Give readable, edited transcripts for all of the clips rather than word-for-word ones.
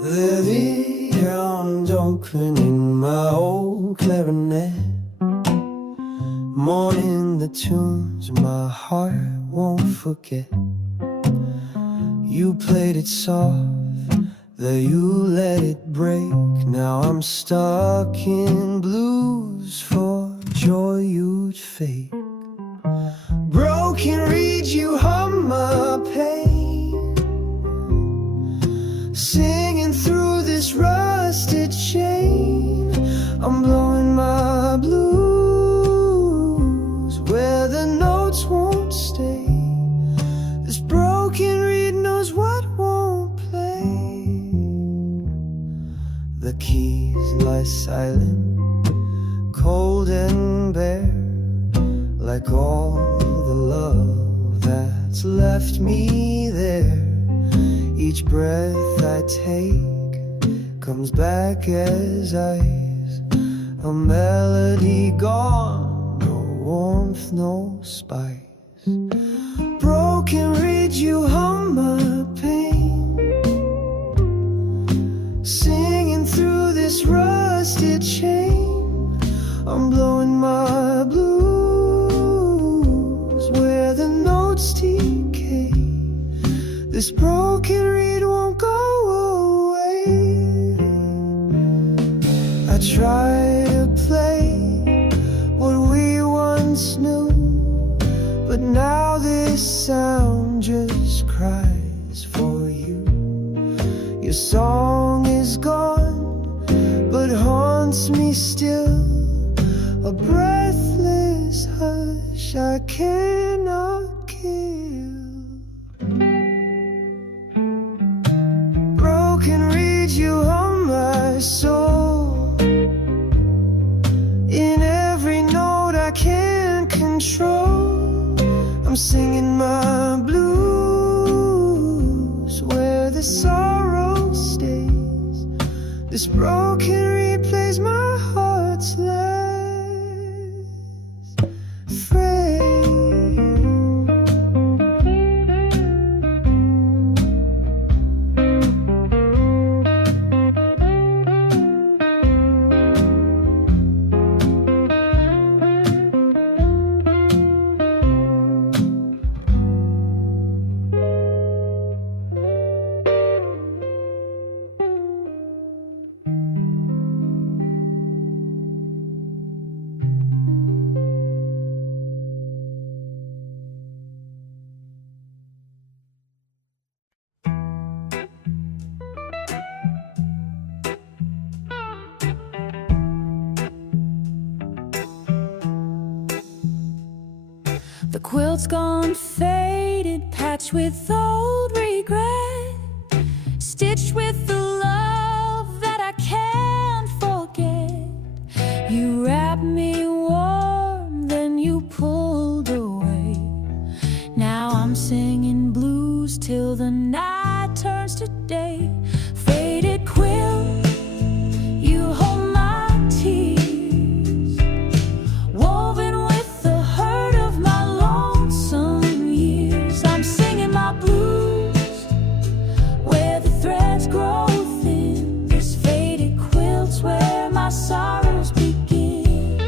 The ground opening my old clarinet, mourning the tunes my heart won't forget. You played it soft, then you let it break. Now I'm stuck in blues for joy you'd fake. Broken reed, you hum my pain, singing through this rusted chain. I'm blowing my blues where the notes won't stay. This broken reed knows what won't play. The keys lie silent, cold and bare, like all the love that's left me there. Each breath I take comes back as ice, a melody gone, no warmth, no spice. Broken reed, you hum my pain, singing through this rusted chain. I'm blowing my blues where the notes decay. This broken reed won't go away. I try to play what we once knew, but now this sound just cries for you. Your song is gone, but haunts me still, a breathless hush I cannot kill. Broken reed, you hum my soul, in every note I can't control. I'm singing my blues where the sorrow stays. This broken reed plays my heart's last phrase. The quilt's gone faded, patched with old regret, stitched with the love that I can't forget. You wrapped me warm, then you pulled away. Now I'm singing blues till the night turns to day. Faded quilt, you hold my tears, woven with the hurt of my lonesome years. I'm singing my blues where the threads grow thin. This faded quilt's where my sorrows begin.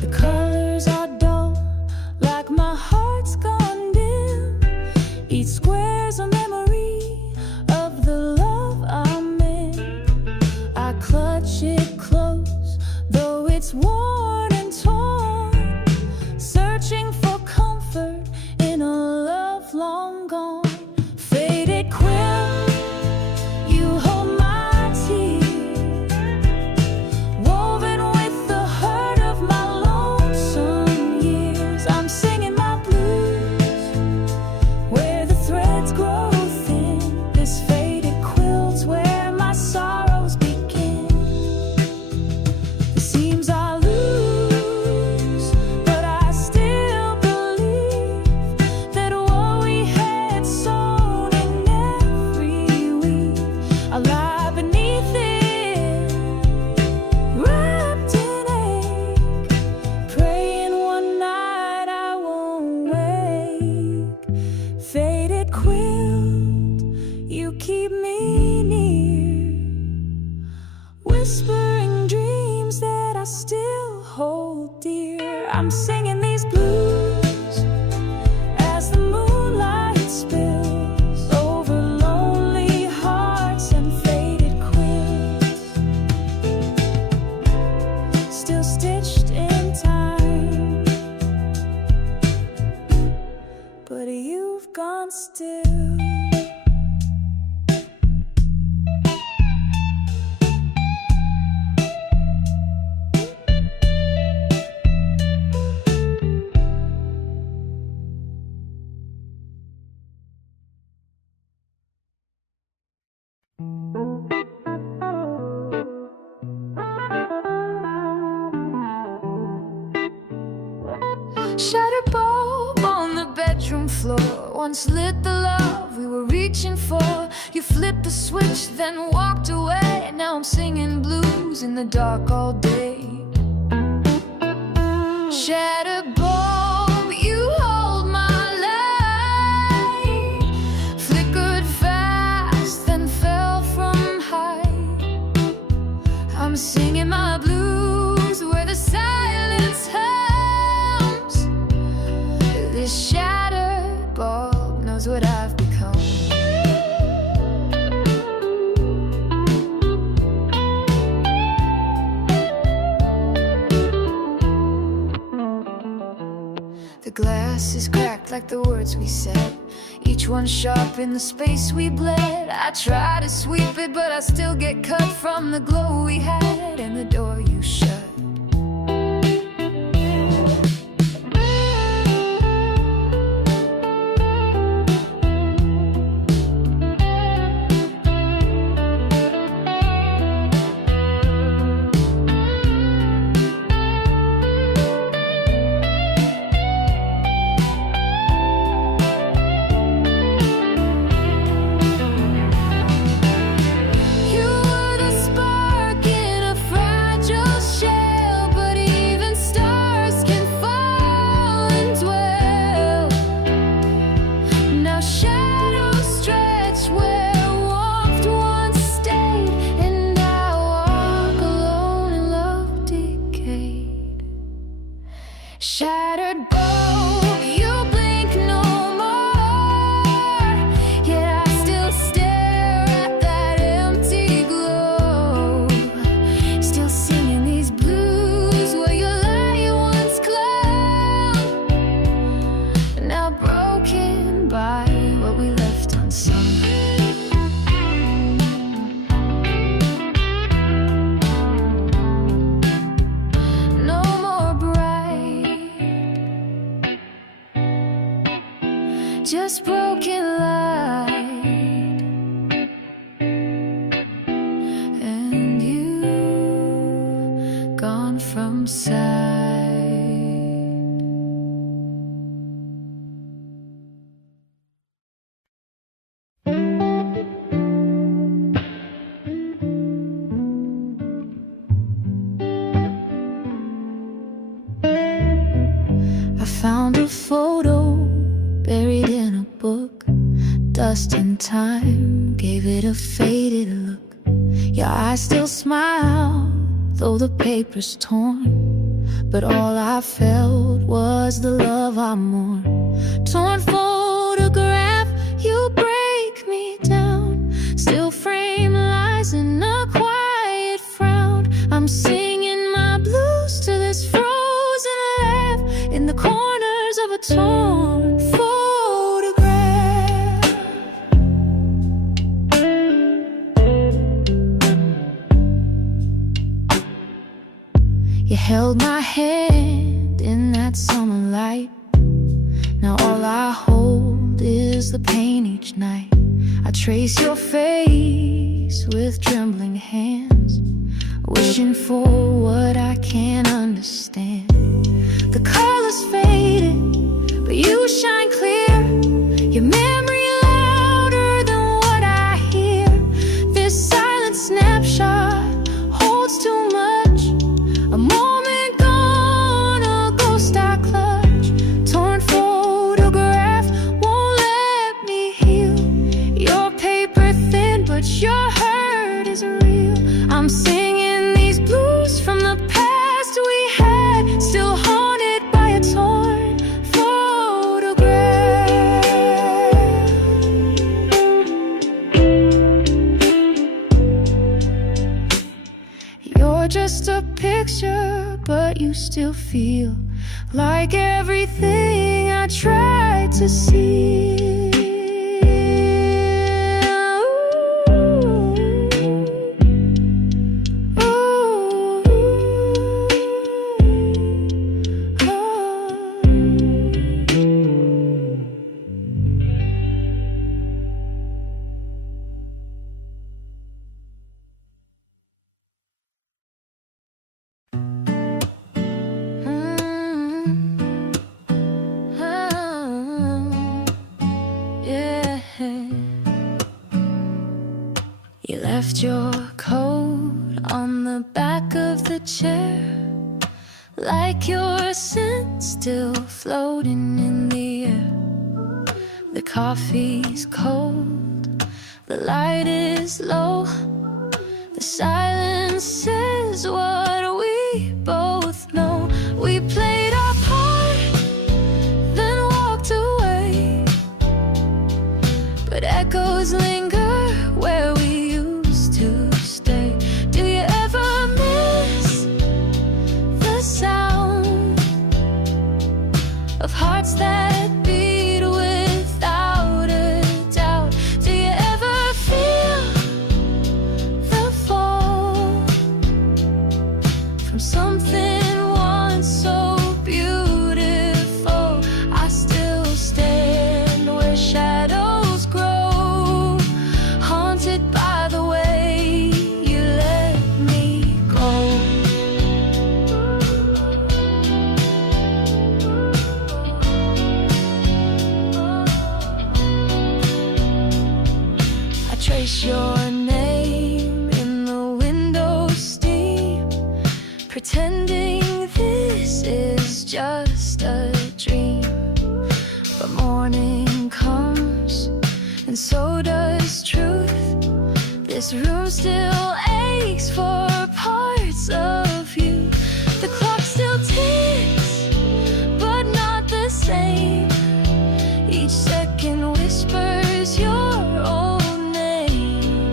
The colors are dull, like my heart's gone dim. Each square's a memory of the love I meant. I clutch it close, though it's worn and torn, searching for comfort in a love long gone. Faded quilt, you hold my tears, woven with the hurt of my lonesome years. I'm singing my blues where the threads grow quilt, you keep me near, whispering dreams that I still hold dear. I'm singing these blues as the moonlight spills over lonely hearts and faded quills, still stitched in time, but you've gone still. Shattered bulb on the bedroom floor once lit the love we were reaching for. You flipped the switch, then walked away. Now I'm singing blues in the dark all day. Shattered bulb, you hold my light. Flickered fast, then fell from height. I'm singing my blues where the silence hums. This shattered bulb knows what I've become. The glass is cracked like the words we said, each one sharp in the space we bled. I try to sweep it, but I still get cut from the glow we had and the door you shut. Shattered bulb, you blink no more, yet I still stare at that empty glow. Still singing these blues where your light once glowed, now broken by what we left unsung. Just broken light, and you gone from sight. I found a photo buried in a book, dust and time gave it a faded look. Your eyes still smile, though the paper's torn, but all I felt was the love I mourn. Torn photograph, you break me down, still frame lies in a quiet frown. I'm singing my blues to this frozen laugh in the corners of a torn photograph. You held my hand in that summer light. Now all I hold is the pain each night. I trace your face with trembling hands, wishing for what I can't understand. The colors faded, but you shine clear. Your memory louder than what I hear. This silent snapshot holds too much. A moment gone, a ghost I clutch. Torn photograph won't let me hear. but you still feel like everything I tried to see. You left your coat on the back of the chair, like your scent still floating in the air. The coffee's cold, the light is low, the silence says what we both know. We played our part, then walked away, but echoes linger where we used to stay. Do you ever miss the sound of hearts that beat without a doubt? Do you ever feel the fall from something once so beautiful? I still stand where shadows grow, haunted by the way you let me go. I trace your name in the window steam, pretending this is just a dream. But morning comes, and so does truth. This room still aches for parts of you. The clock still ticks, but not the same. Each second whispers your own name.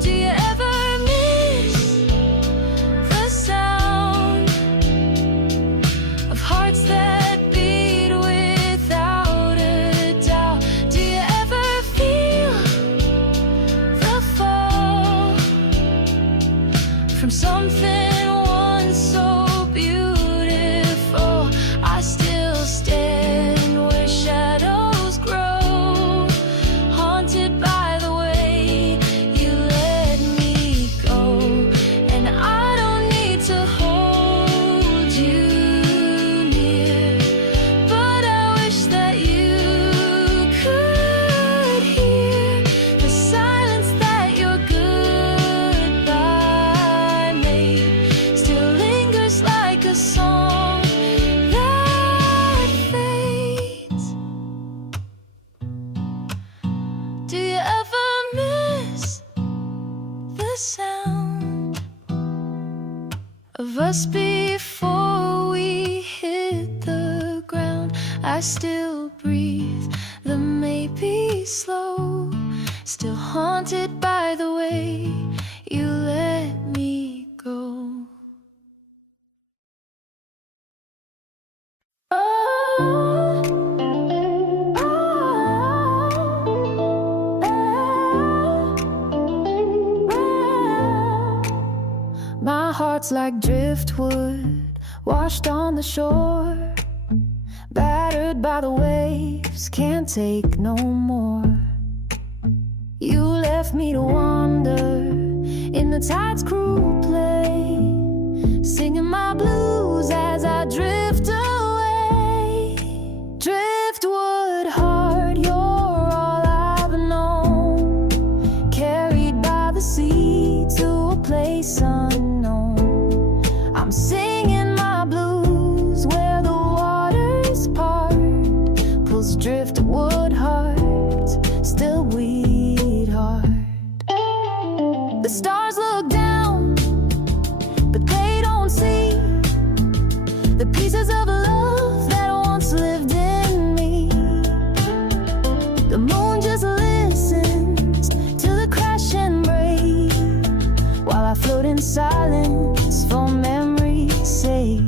Do you ever miss the sound of hearts that beat without a doubt? Do you ever feel the fall from something once so beautiful? I still stand where shadows grow, haunted by the way you let me go. And I don't need to hold you near, but I wish that you could hear the silence that your goodbye made. Still lingers like a song that fades. Do you ever miss the sound of us before we hit the ground? I still breathe, the maybe slow, still haunted by the way you let me go. My heart's like driftwood washed on the shore, battered by the waves, can't take no more. You left me to wander in the tide's cruel play, singing my blues as I drift away. Driftwood heart, you're all I've known, carried by the sea to a place unknown. I'm singing my blues where the waters part, pulls driftwood hearts, still weed heart. The stars look down, but they don't see the pieces of love that once lived in me. The moon just listens to the crash and break, while I float in silence for memory's sake.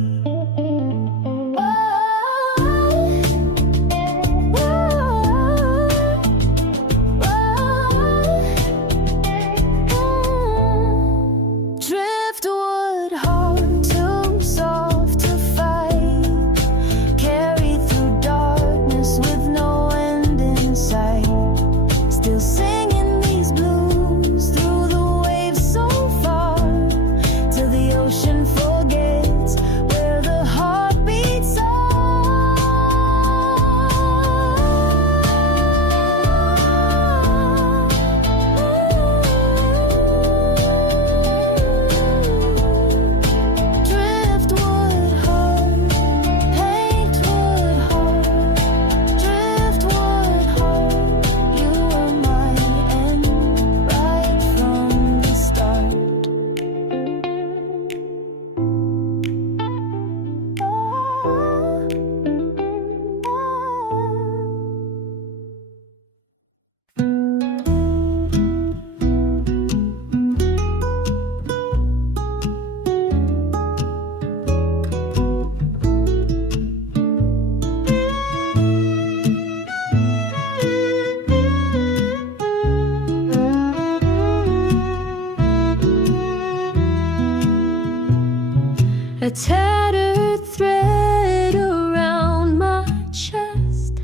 a tattered thread around my chest,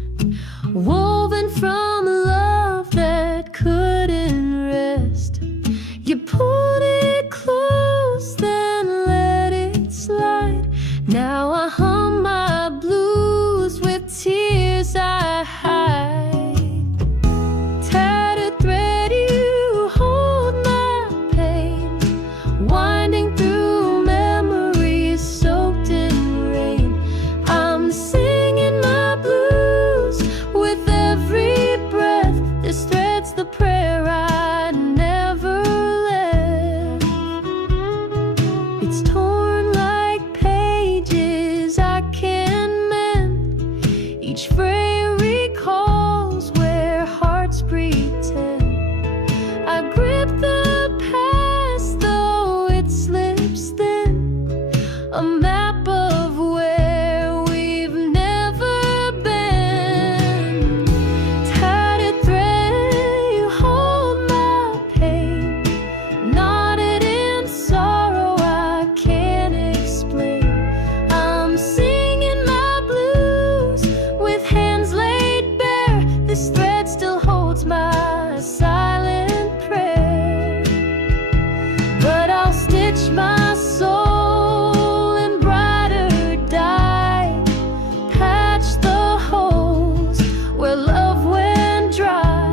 woven from love that couldn't rest. You pulled it close, then let it slide. Now I hum my blues with tears I hide. Tattered thread, you hold my pain, winding through memories soaked in rain. I'm singing my blues with every breath. This thread's the prayer I never left. It's torn like pages I can't mend. Each frame recalls where hearts pretend. I grip the past though it slips thin, a map of where we've never been. Tattered thread, you hold my pain, knotted in sorrow I can't explain. I'm singing my blues with hands laid bare. This thread still holds my silent prayer. But I'll stitch my soul in brighter dye, patch the holes where love went dry.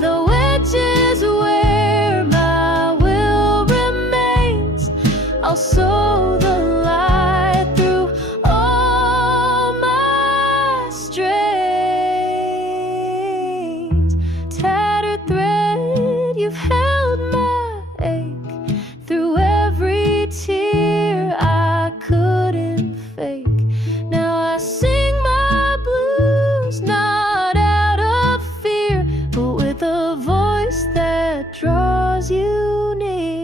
The wedges where my will remains. I'll sew the light through all my strains. Tattered thread, you've held my ache through every tear I couldn't fake. Now I sing my blues not out of fear, but with a voice that draws you near.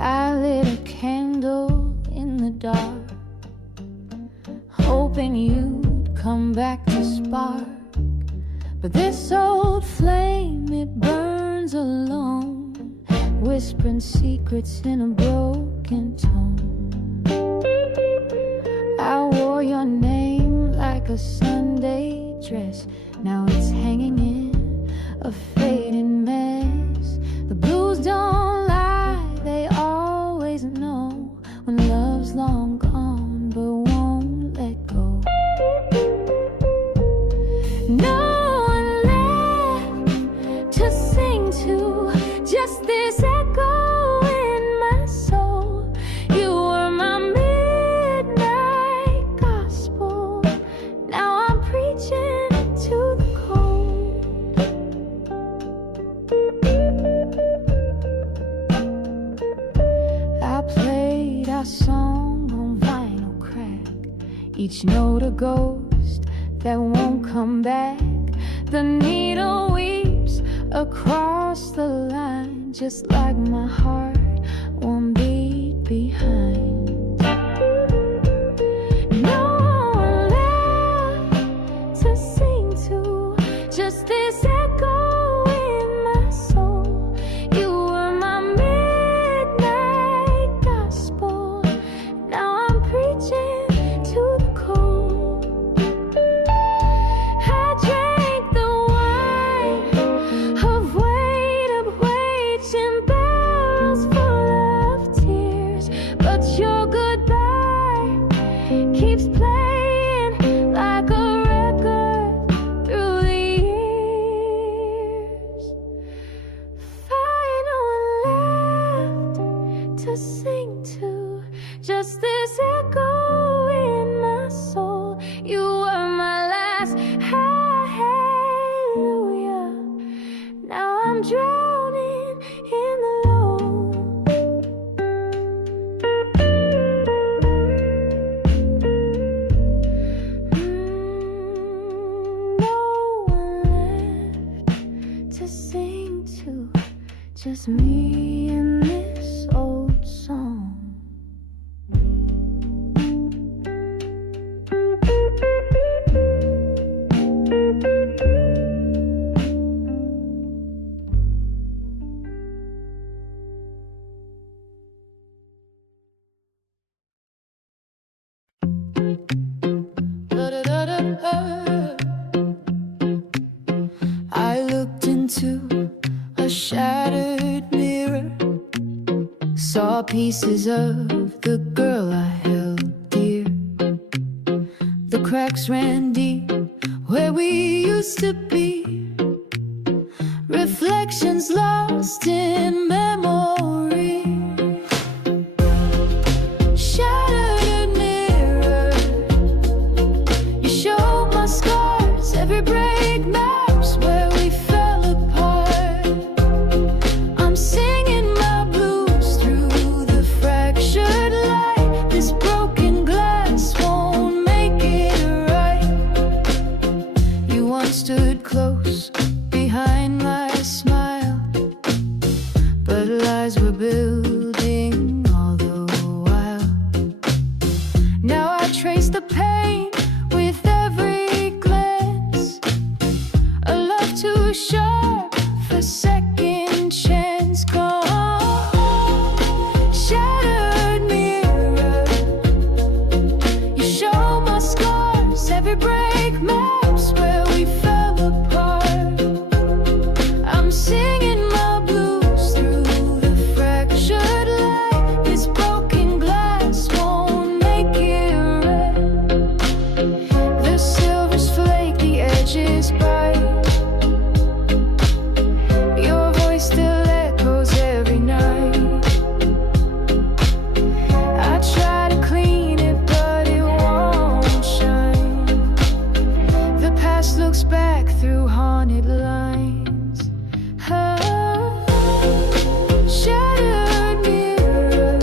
I lit a candle in the dark, hoping you'd come back to spark. But this old flame, it burns alone, whispering secrets in a broken tone. I wore your name like a Sunday dress. Now it's hanging in a fading mess. The blues don't lie, they always know when love's long gone but won't let go. No one left to sing to, just this echo in my soul. You were my midnight gospel. Now I'm preaching to the cold. I played our song on vinyl crack, each note a ghost that won't come back. The needle weeps across the line, just like my heart, one beat behind. No one left to sing to, just this echo in my soul. You were my midnight gospel. Now I'm preaching to the cold. I drank the wine of weight in barrels full of tears, but to me in this old song. I looked into a shattered mirror, saw pieces of the girl I held dear. The cracks ran deep where we used to be, reflections lost in memory. Shattered mirror, you show my scars, every break maps where we fell apart. I'm singing my blues through the fractured light. This broken glass won't make it right. You once stood close behind my smile, but lies were building all the while. Now I trace the pain with every glance, a love too sharp for second chance. Gone, shattered mirror, you show my scars, every break maps where we fell apart. I'm singing my blues through the fractured light. This broken glass won't make it right. The silver's flake, the edges bright. Your voice still echoes every night. I try to clean it, but it won't shine. The past looks back through haunted lines. Shattered mirror,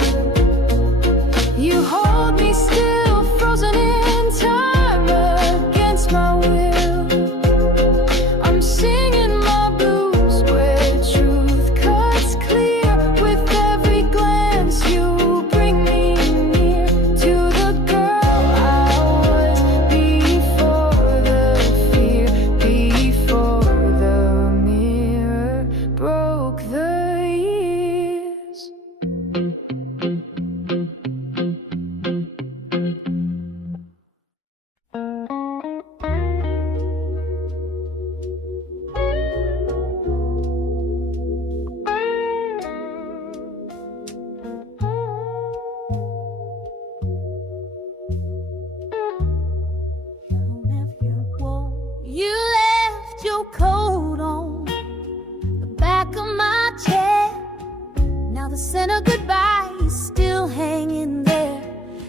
you hold me still, frozen in time against my will. I'm singing my blues where truth cuts clear. With every glance you bring me near to the girl I was before the fear, before the mirror broke the years. You left your coat on the back of my chair. Now the scent of goodbye is still hanging there.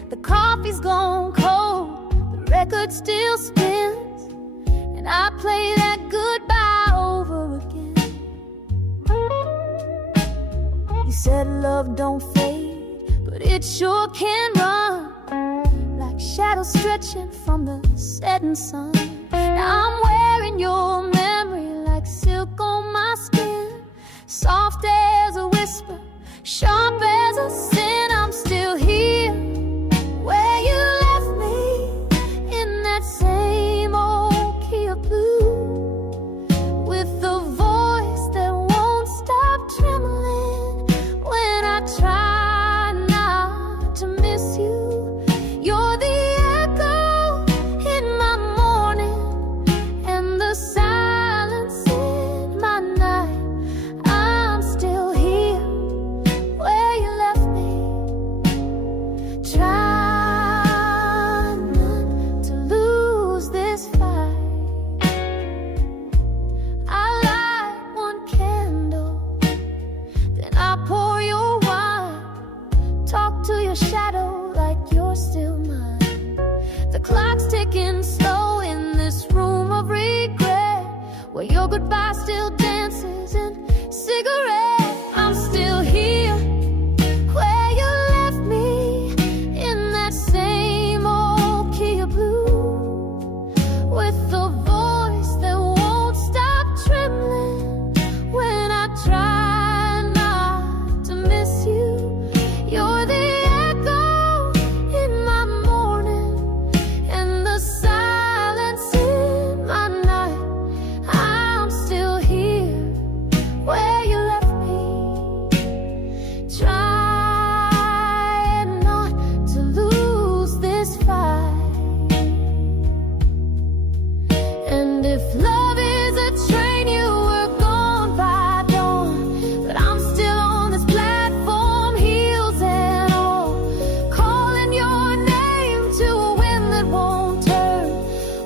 The coffee's gone cold, the record still spins, and I play that goodbye over again. You said love don't fade, but it sure can run, like shadows stretching from the setting sun. Now I'm wearing your memory like silk on my skin, soft as a whisper, sharp as a sin. I'm still here where you left me, in that same old key of blue, with the voice that won't stop trembling when I try not to miss you. You're the echo in my morning and the silence in my night. I'm still here where you left me. love is a train, you were gone by dawn. But I'm still on this platform, heels and all, calling your name to a wind that won't turn,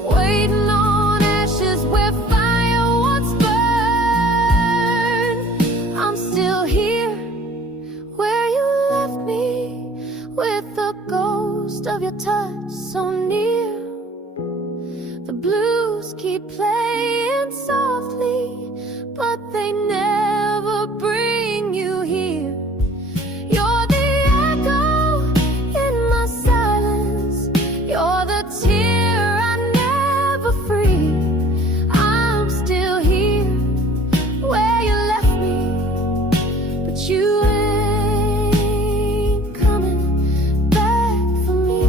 waiting on ashes where fire once burned. I'm still here where you left me, with the ghost of your touch so near. The blues keep playing softly, but they never bring you here. You're the echo in my silence, you're the tear I never free. I'm still here where you left me, but you ain't coming back for me.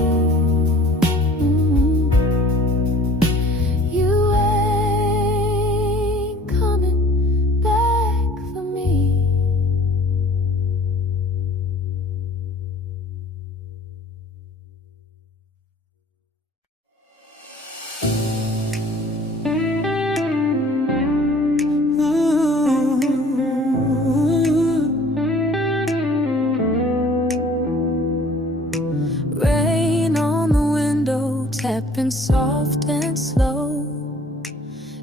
You ain't coming back for me. Rain on the window, tapping soft and slow.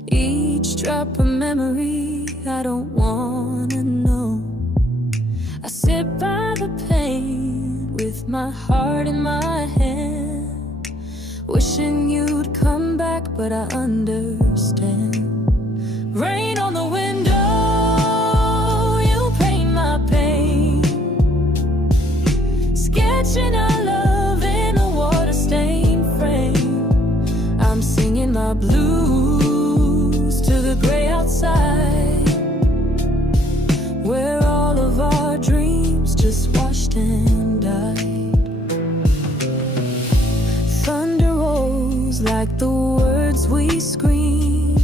Each drop a memory I don't wanna know. I sit by the pain with my heart in my hand, wishing you'd come back, but I understand. Rain on the window, you paint my pain, sketching our love in a water-stained frame. I'm singing my blues to the gray outside, where all of our dreams just washed and died. Thunder rolls like the words we scream,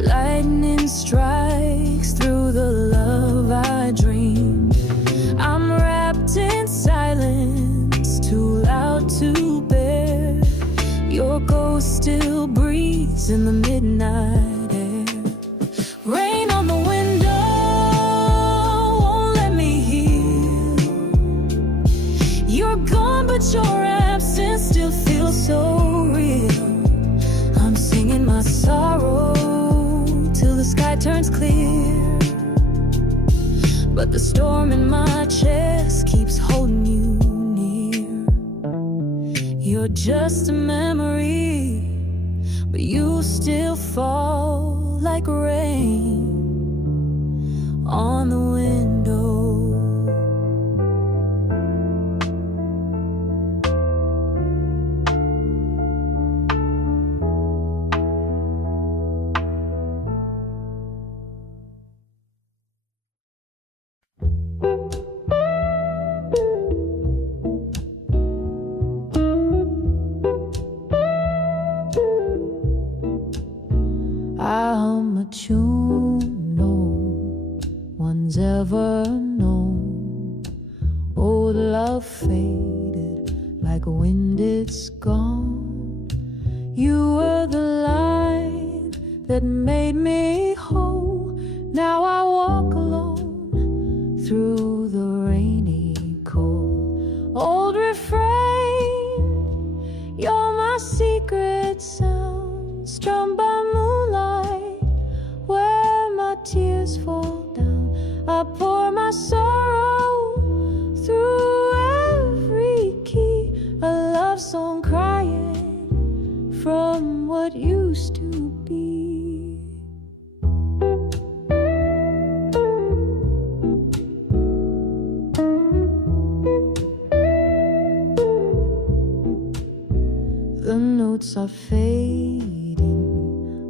lightning strikes through the love I dream. I'm wrapped in silence, too loud to bear. Your ghost still breathes in the midnight air. Rain on the window won't let me heal. You're gone, but your absence still feels so real. I'm singing my sorrow till the sky turns clear, but the storm in my chest keeps holding you near. You're just a memory, but you still fall like rain on the window. How much you know one's ever known. Old love faded like wind, it's gone. You were the light that made me whole. Now I walk alone through the rainy cold. Old refrain, you're my secret sound, strummed by moonlight where my tears fall down. I pour my sorrow through every key, a love song crying from what used to be. The notes are fading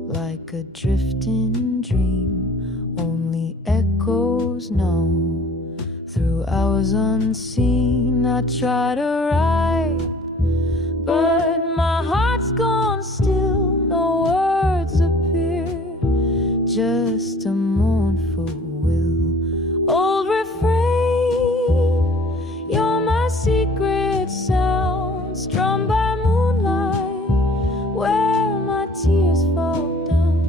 like a drifting dream, only echoes know through hours unseen. I try to write, but my heart's gone still. No words appear, just a mournful will. Old refrain, you're my secret sound, strummed by moonlight where my tears fall down.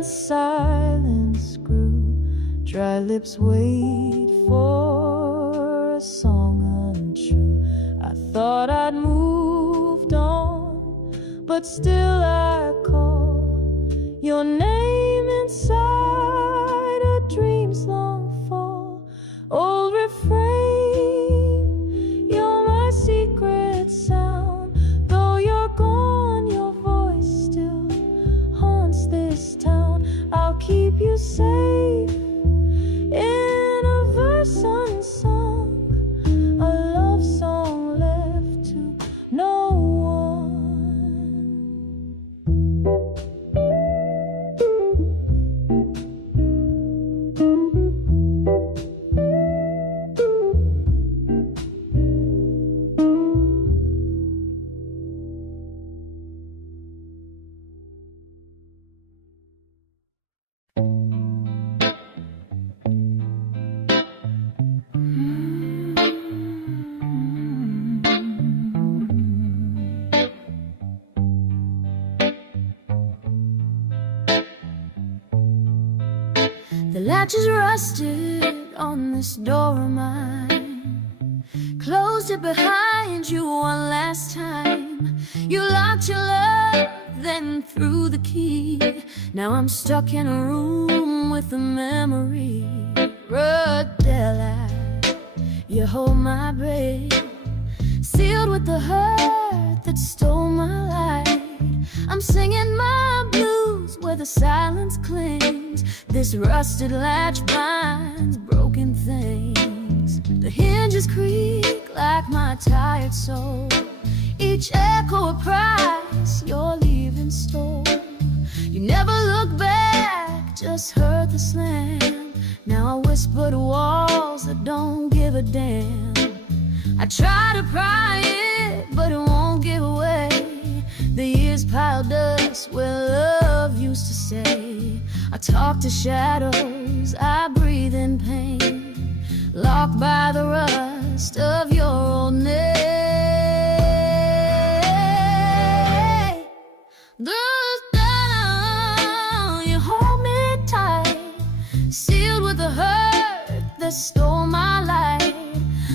and silence grew. Dry lips wait for a song untrue. I thought I'd moved on, but still I call your name inside a dream's long fall. Old refrain, you're my secret sound. Though you're gone, your voice still haunts this town. I'll keep you safe in a verse unsung, a love song left to no one. The latch is rusted on this door of mine. Closed it behind you one last time. You locked your love, then threw the key. Now I'm stuck in a room with a memory. Rodella, you hold my breath, sealed with the hurt that stole my light. I'm singing my blues where the silence clings. This rusted latch binds broken things. The hinges creak like my tired soul. Each echo a price you're leaving stole. You never look back, just heard the slam. Now I whisper to walls that don't give a damn. I try to pry it, but it won't give away. The years piled us where love used to stay. I talk to shadows, I breathe in pain, locked by the rust of your old name. Down, you hold me tight, sealed with the hurt that stole my light.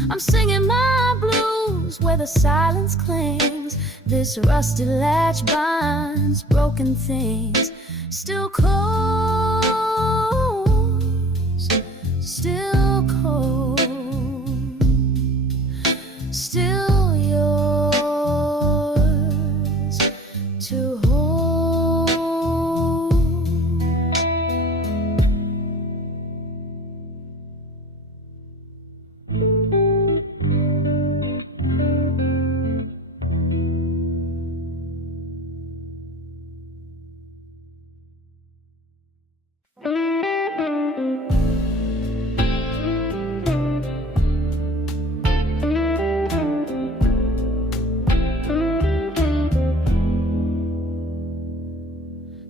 I'm singing my blues where the silence clings. This rusted latch binds broken things. Still closed, still cold, still yours to hold.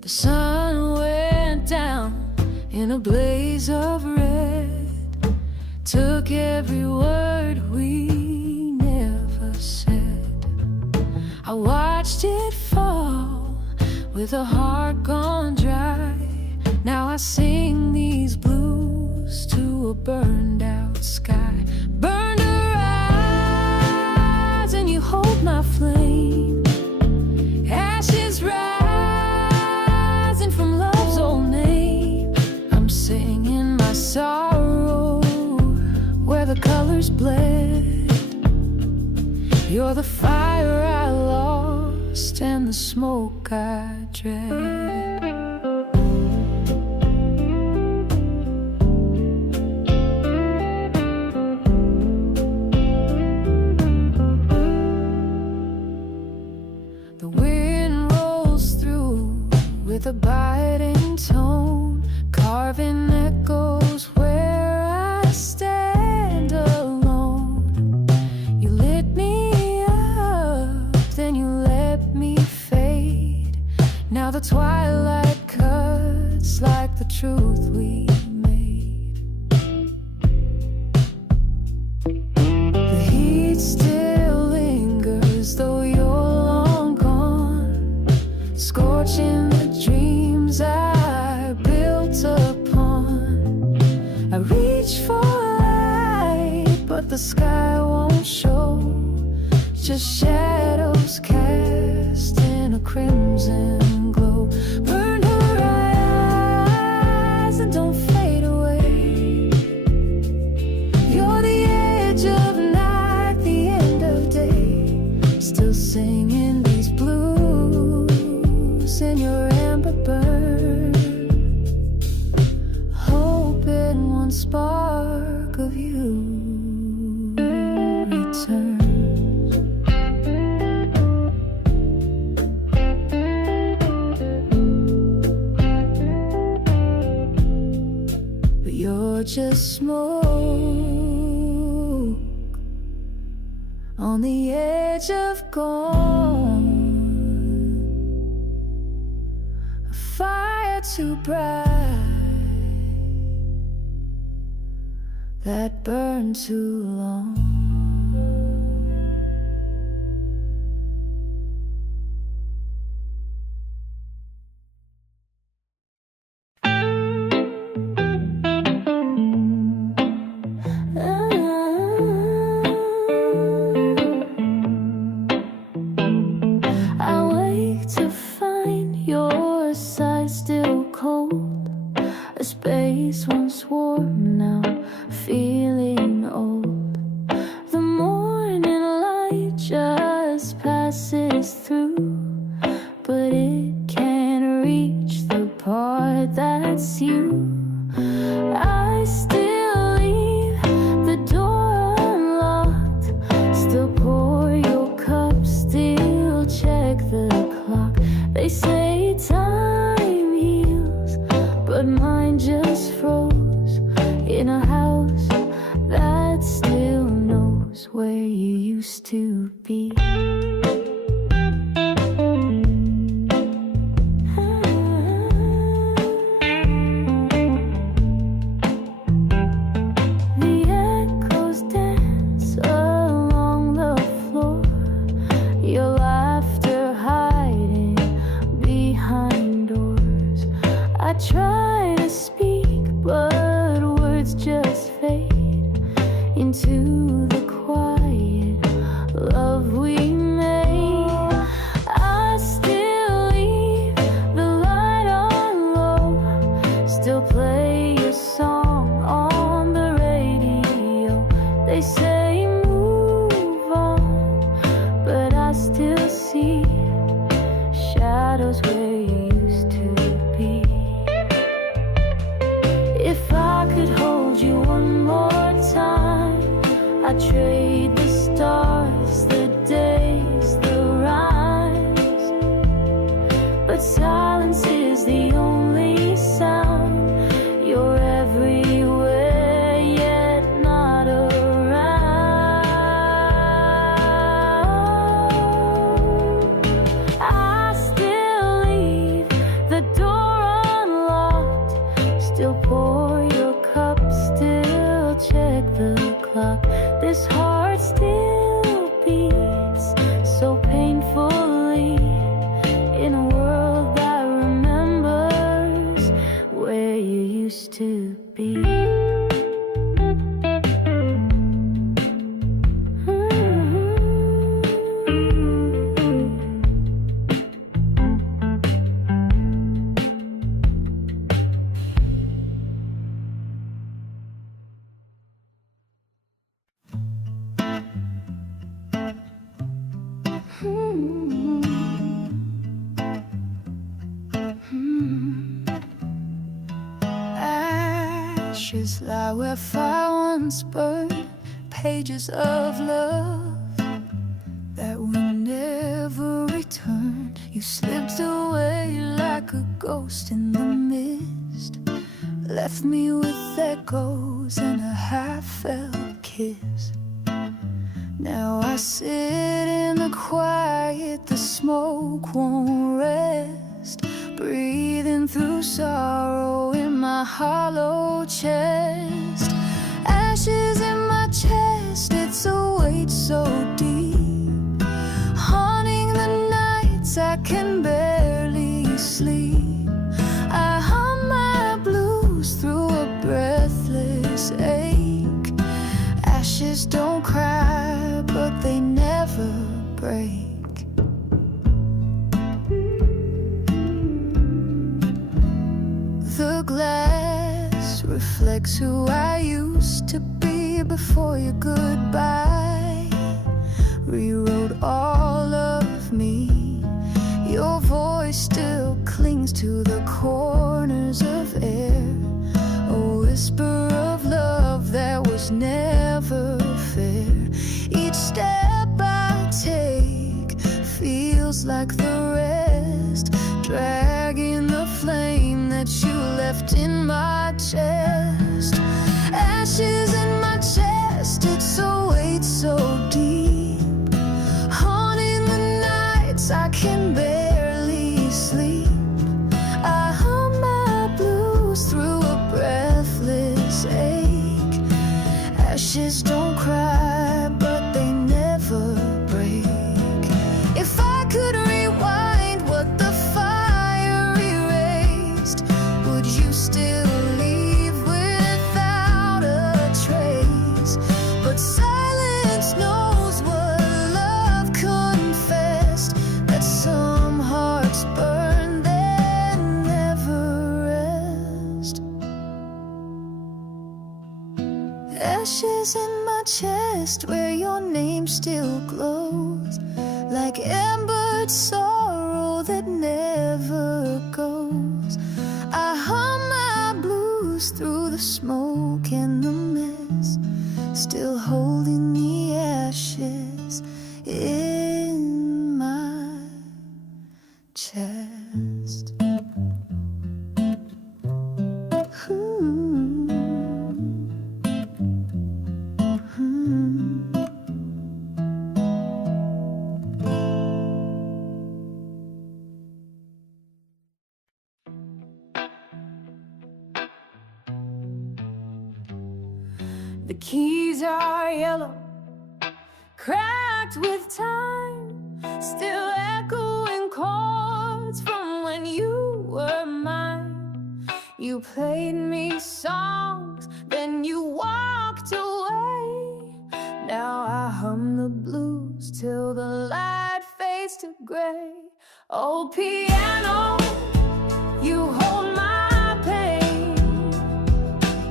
The sun went down in a blaze of red, took every word we never said. I watched it fall with a heart gone dry. Now I sing these blues to a burned out sky. Burned her eyes and you hold my flame. Ashes rising from love's old name. I'm singing my sorrow where the colors bled. You're the fire I lost and the smoke I dread. The wind rolls through with a biting tone, carving echoes where I stand alone. You lit me up, then you let me fade. Now the twilight cuts like the truth we made. The heat still lingers though you're long gone, scorching the dreams I the sky won't show, just shadows cast in a crimson glow. Burn her eyes and don't fade away. You're the edge of night, the end of day, still singing these blues in your amber burn, hoping one spark of you returns. But you're just smoke on the edge of gone, a fire too bright that burned too long. I wake to find your side still cold, a space once warm now feeling old. The morning light just passes through, but it can't reach the part that's you. I still leave the door unlocked, still pour your cup, still check the clock. They say time heals, but mine just froze in a house that still knows where you used to be. The echoes dance along the floor, your laughter hiding behind doors. I try to speak, but words just fade into the quiet love we made. I still leave the light on low, still play your song on the radio. They say move on, but I still see shadows where you used to be. If I could hold you one more time, I'd trade the stars, the days, the rhymes. But silence is the only sound. You're everywhere, yet not around. I still leave the door unlocked, still pour your cup, still check the clock. This heart still beats so painfully in a world that remembers where you used to be. Ashes lie where fire once burned, pages of love that will never return. You slipped away like a ghost in the mist, left me with echoes and a half-felt kiss. Now I sit in the quiet, the smoke won't rest, breathing through sorrow in my hollow chest. Ashes in my chest, it's a weight so deep, haunting the nights I can barely sleep. I hum my blues through a breathless ache. Ashes don't glass reflects who I used to be before your goodbye rewrote all of me. Your voice still clings to the corners of air, a whisper of love that was never fair. Each step I take feels like the rest, dragging the flame that you left in my chest. Ashes in my chest, it's a weight so deep, haunting the nights I can barely sleep. I hum my blues through a breathless ache. Ashes don't cry, but they never break. If I could rewind what the fire erased, would you still leave without a trace? But silence knows what love confessed, that some hearts burn then never rest. Ashes in my chest where your name still glows, like embered sorrow that never goes. I hum my blues through the smoke and the mess, still holding the ashes in my chest. The keys are yellow, cracked with time, still echoing chords from when you were mine. You played me songs, then you walked away. Now I hum the blues till the light fades to gray. Oh, piano, you hold my pain.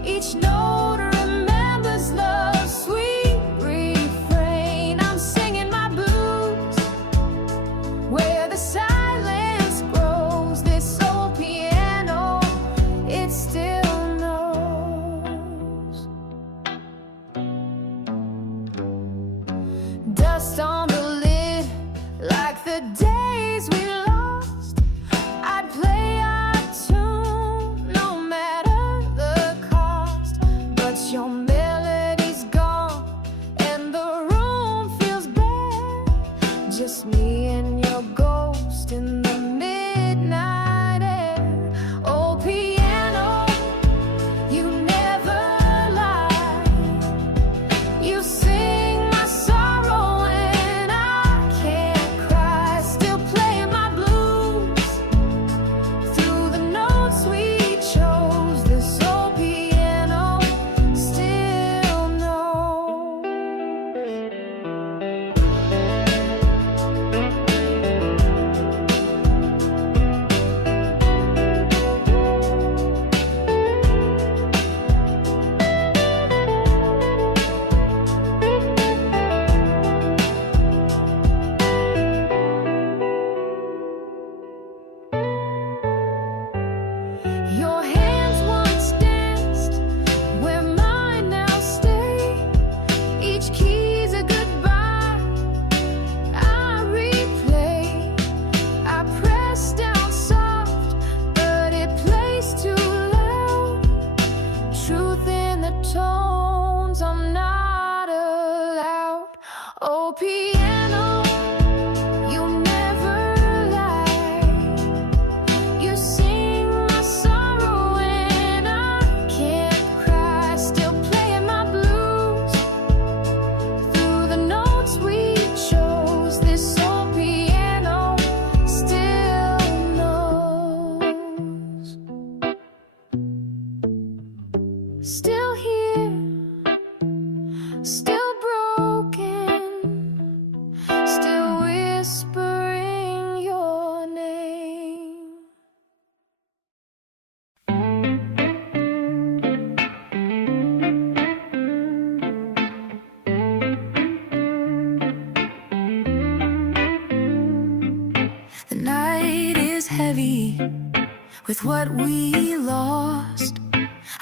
Each note remembers love's sweet refrain. I'm singing my blues where the silence grows. This old piano, it still knows. Dust on the lid, like the days we lost. I'd play our tune, no matter the cost. But your melody's gone, and the room feels bare. Just me and your ghost in the midnight air. Oh, piano, you never lie. You sing my sorrow when I can't cry. Still playing my blues through the notes we chose. This old piano still knows. Your hands once danced where mine now stay. Each key's a goodbye I replay. I press down soft, but it plays too loud. Truth in the tones, I'm not allowed. Oh, piano, you never lie. You sing my sorrow when I can't cry. Still playing my blues through the notes we chose. This old piano still knows. Still here, still broken, still whispering your name. with what we lost.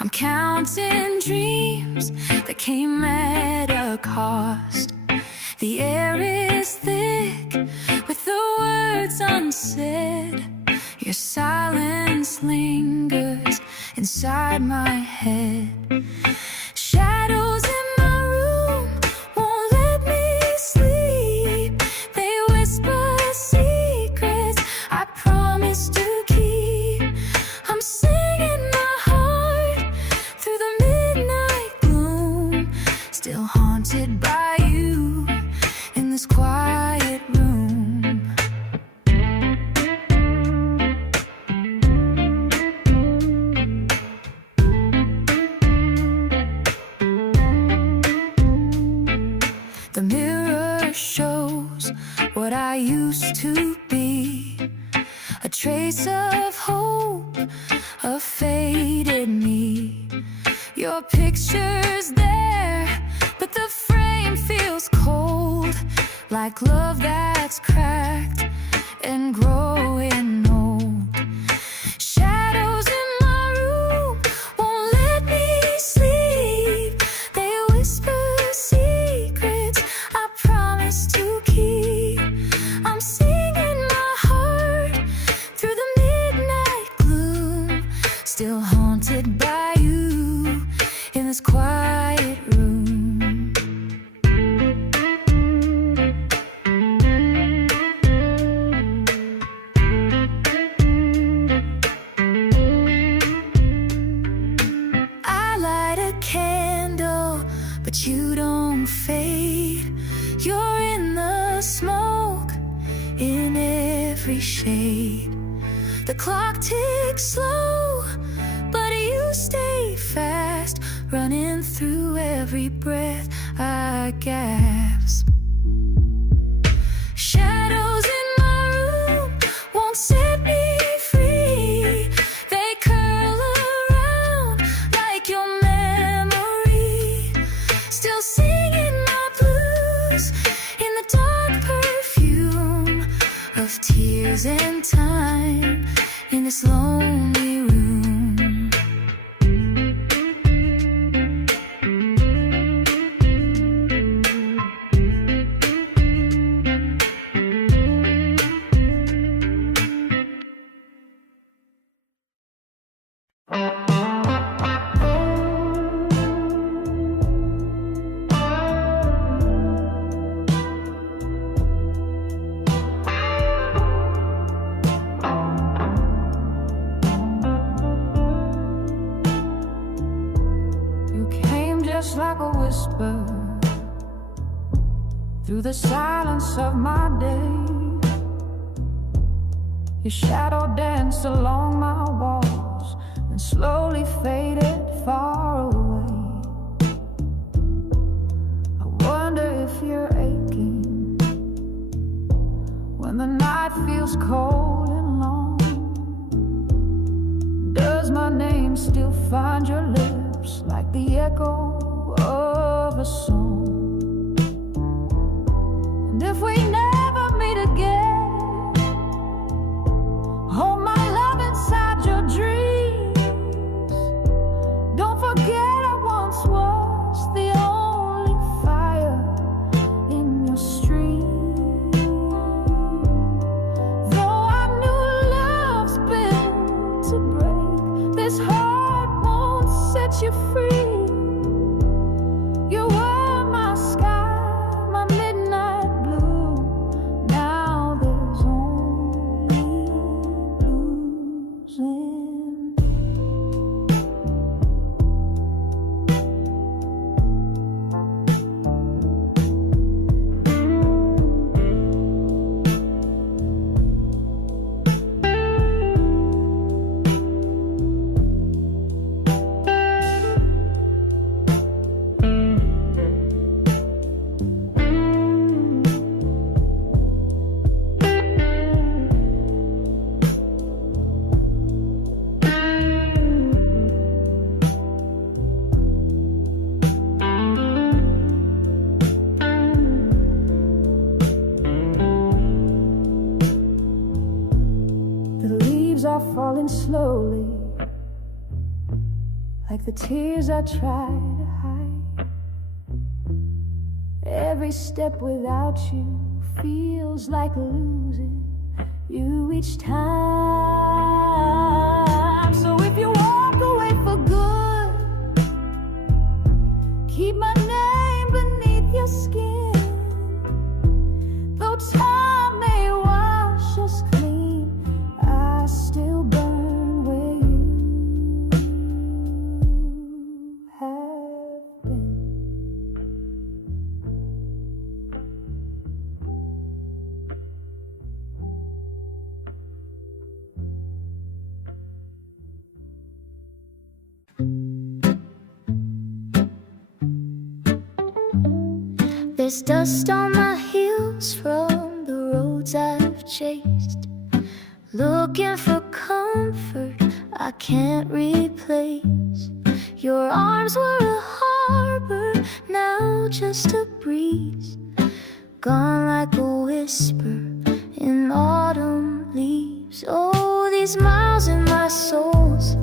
I'm counting dreams that came at a cost. The air is thick with the words unsaid. Your silence lingers inside my head. Shadows in my room won't let me sleep. They whisper secrets I promise to keep. I'm singing my heart through the midnight gloom, still haunted by you in this quiet room. The mirror shows what I used to be, a trace of hope, a faded me. Your picture's there, but the frame feels cold, like love that's cracked and growing old. Shadows in my room won't let me sleep. They whisper secrets I promise to keep. I'm singing my heart through the midnight gloom, still haunted by you in this quiet room. I light a candle, but you don't fade. You're in the smoke, in every shade. The clock ticks slow, but you stay fast, running through every breath I gasp. Shadows in my room won't set me free. They curl around like your memory, still singing my blues in the dark perfume of tears and time in this lonely room. You came just like a whisper through the silence of my day. Your shadow danced along my walls and slowly faded far away. I wonder if you're aching when the night feels cold and long. Does my name still find your lips like the echo of a song? And if we never meet again, hold my love inside your dreams. Don't forget I once was the only fire in your stream. Though I knew love's built to break, this heart won't set you free. You were my sky, my midnight blue. Now there's only blues in. slowly, like the tears I try to hide. Every step without you feels like losing you each time. So if you walk away for good, keep my name beneath your skin. Though time may wash us clean, I still burn where you have been. There's dust on my heels from the roads I've chased, looking for comfort I can't replace. Your arms were a harbor, now just a breeze, gone like a whisper in autumn leaves. Oh, these miles in my soles,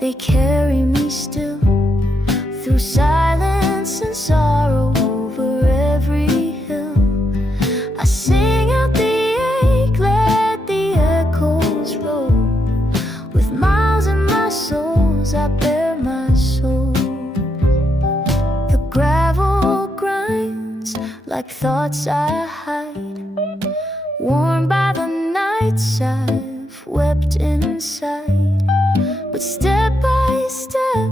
they carry me still, through silence and sorrow, over every hill. I sing out the ache, let the echoes roll. With miles in my soles, I bear my soul. The gravel grinds like thoughts I hide, worn by the nights I've wept inside. But step by step,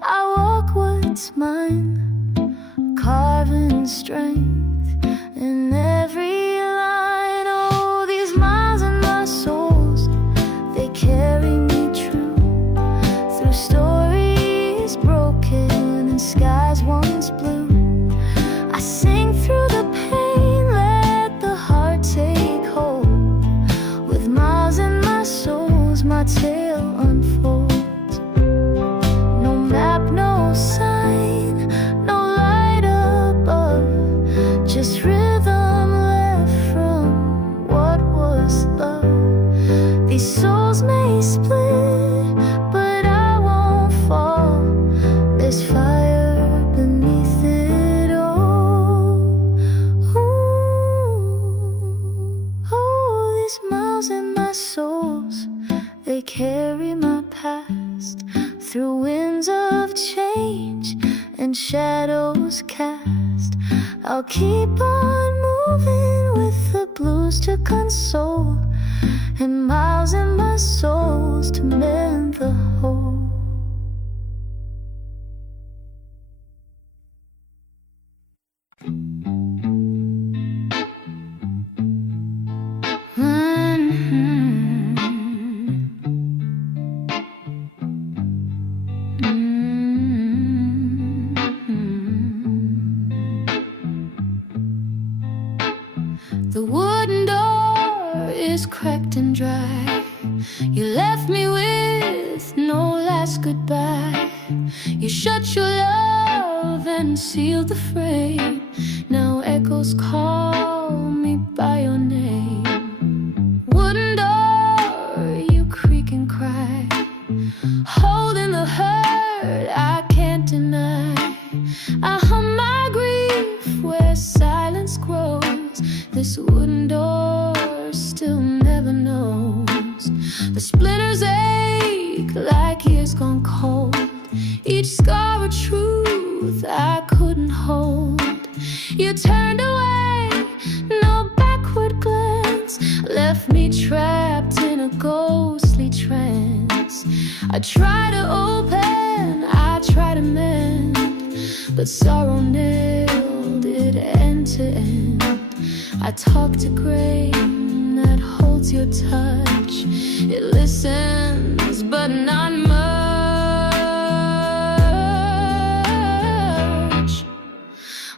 I walk what's mine, carving strength in every line. Oh, these miles in my soles, they carry me true, through stories broken and skies once blue. I sing through the pain, let the heart take hold. With miles in my soles, my tale unfolds. No map, no sign, no light above, just rhythm left from what was love. These souls may split, but I won't fall. There's fire beneath it all. Ooh, oh, these miles in my soles, they carry my past, through winds of change and shadows cast. I'll keep on moving with the blues to console, and miles in my soles to mend the whole. The wooden door is cracked and dry. You left me with no last goodbye. You shut your love and sealed the frame. Now echoes call me by your name. Wooden door, you creak and cry, holding the hurt I can't deny. I hum my grief where silence grows. This wooden door still never knows. The splinters ache like years gone cold, each scar a truth I couldn't hold. You turned away, no backward glance, left me trapped in a ghostly trance. I try to open, I try to mend, but sorrow nailed it end to end. I talk to grain that holds your touch. It listens, but not much.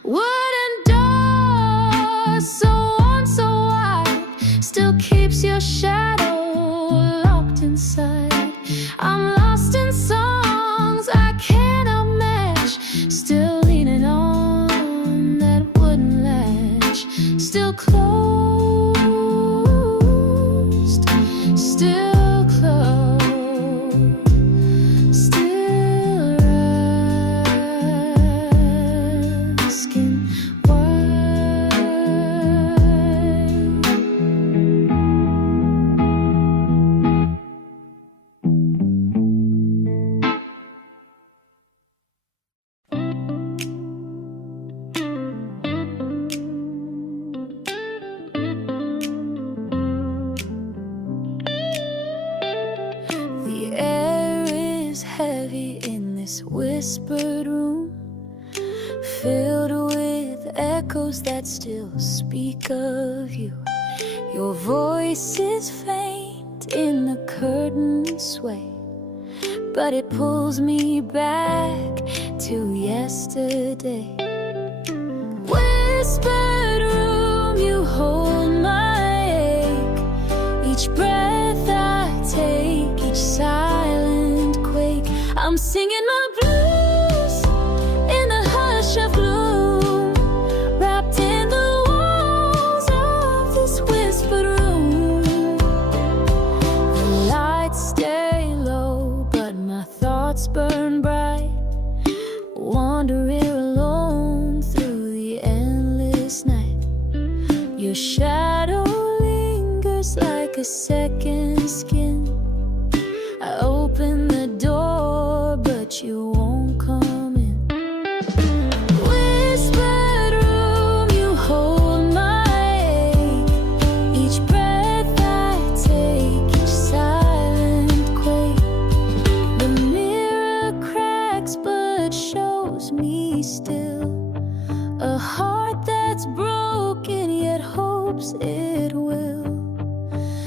Wooden door, so worn, so wide, still keeps your shadow locked inside. I'm lost in songs I cannot match, still leaning on that wooden latch. Still closed, still closed. heavy in this whispered room, filled with echoes that still speak of you. Your voice is faint in the curtain sway, but it pulls me back to yesterday. Whispered room, you hold my ache. Each breath I take, each silent quake. I'm singing my blues in the hush of gloom, wrapped in the walls of this whispered room. The lights stay low, but my thoughts burn bright, wandering alone through the endless night. Your shadow lingers like a second skin. I open the door, but you won't come in. Whispered room, you hold my ache. Each breath I take, each silent quake. The mirror cracks but shows me still a heart that's broken yet hopes it will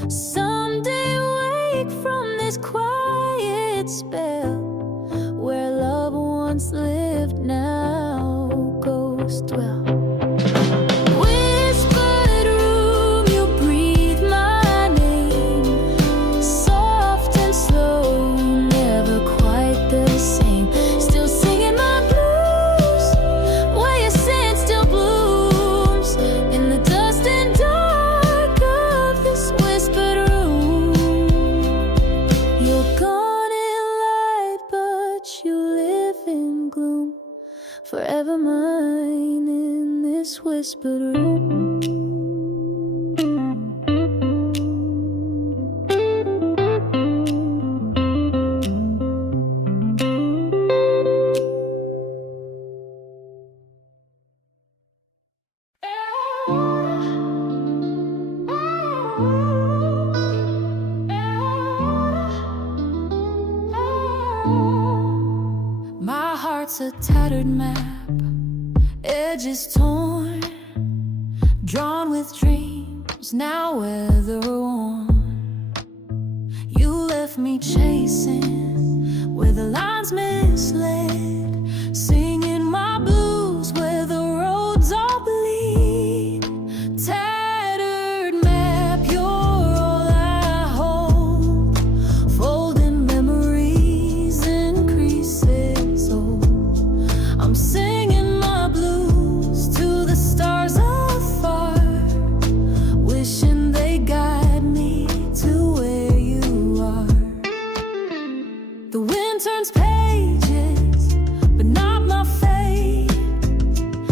someday wake from this quiet spell where love once lived, now ghosts dwell. Whispered room, you breathe my name, soft and slow, never quite the same. Still singing my blues, where your scent still blooms in the dust and dark of this whispered room. You're gone in light, but you live in gloom, forever mine in this whispered room. My heart's a tattered map, edges torn, drawn with dreams now weather worn. You left me chasing where the lines misled, singing my blues where the roads all bleed. Tattered map, you're all I hold, folding memories in creases old. I'm singing my blues to the stars afar, wishing they guide me to where you are. The wind turns pages, but not my fate.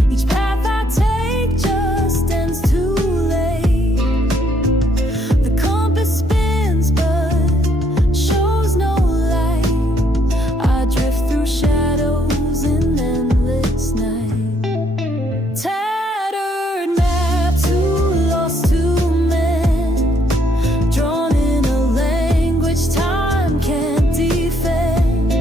Each path I take just ends too late. The compass spins but shows no light. I drift through shadows in endless night. Tattered map, too lost to mend, drawn in a language time can't defend.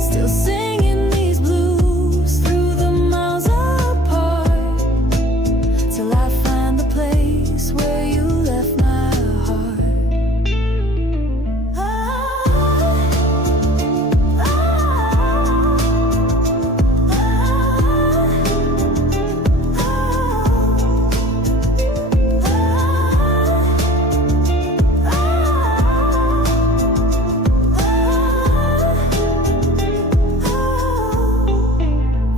Still singing these blues through the miles apart, till I find the place where you left my heart.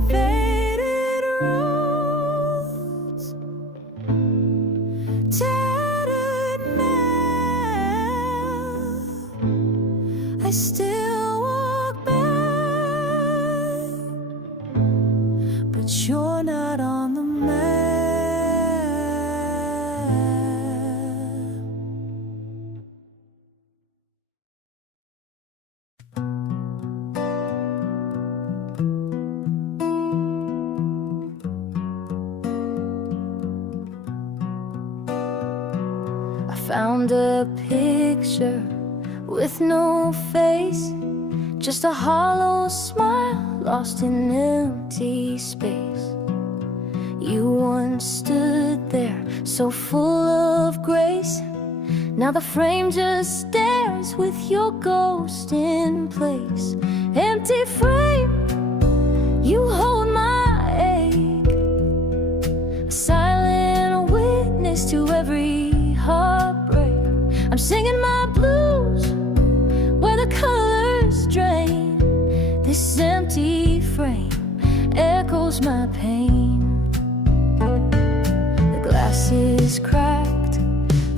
Faded roads, tattered map. I still walk back, but you're not on the map. I found a picture with no face, just a hollow smile lost in empty space. You once stood there so full of grace. Now the frame just stares with your ghost in place. Empty frame, you hold my ache, a silent witness to every heartbreak. I'm singing my blues where the colors drain. This empty frame echoes my pain. The glass is cracked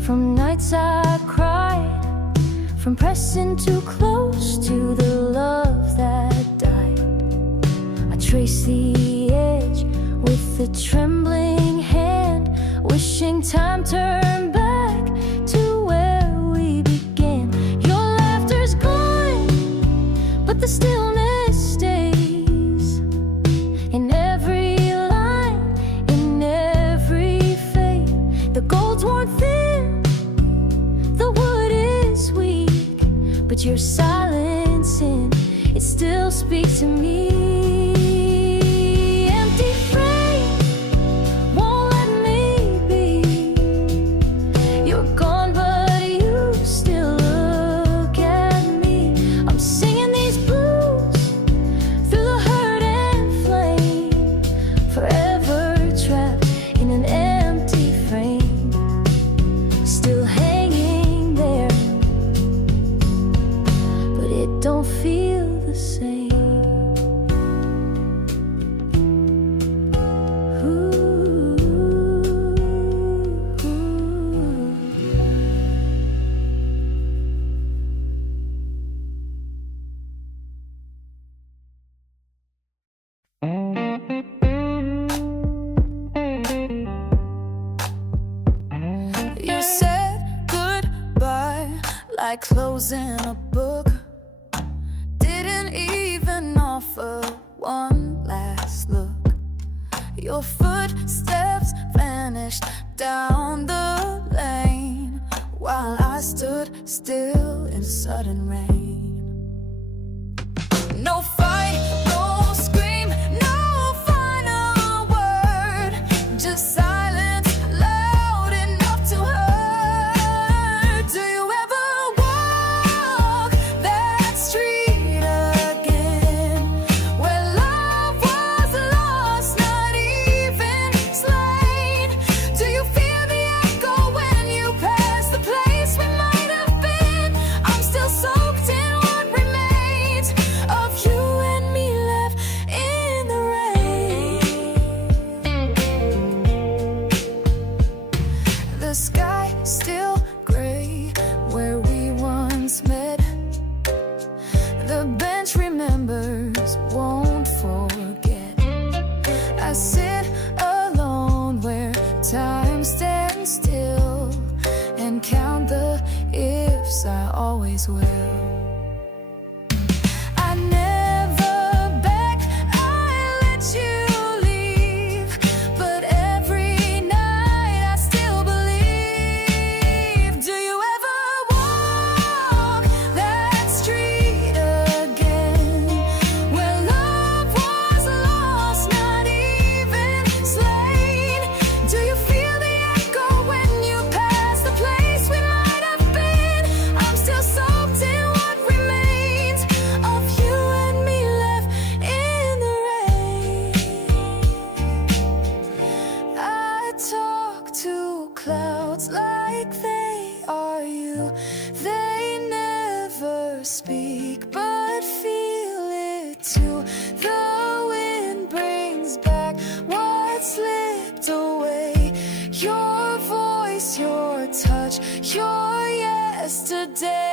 from nights I cried, from pressing too close to the love that died. I trace the edge with a trembling hand, wishing time turned back to where we began. Your laughter's gone, but the stillness stays in every line, in every fade. The gold's worn thin, the wood is weak, but your silence in it still speaks to me. Empty frame won't let me be. You're gone, but you still look at me. I'm singing these blues through the hurt and flame, forever trapped in an empty frame, still hanging there, but it don't feel the same. You said goodbye like closing a book. Didn't even offer one last look. Your footsteps vanished down the lane while I stood still in sudden rain. No fight, no scream, no final word, just silence loud enough to hurt. Do you ever walk that street again, where love was lost, not even slain? Do you feel the echo when you pass the place we might have been? I'm still soaked in what remains of you and me left in the rain. The sky still gray where we once met. The bench remembers, won't forget. I sit alone where time stands still and count the ifs I always will. I never begged, I let you leave, but every night I still believe. Do you ever walk that street again, where love was lost, not even slain? Do you feel the echo when you pass the place we might have been? I'm still soaked in what remains of you and me left in the rain. I talk to clouds like they are you. They never speak but feel it too. The wind brings back what slipped away. Your voice, your touch, your yesterday.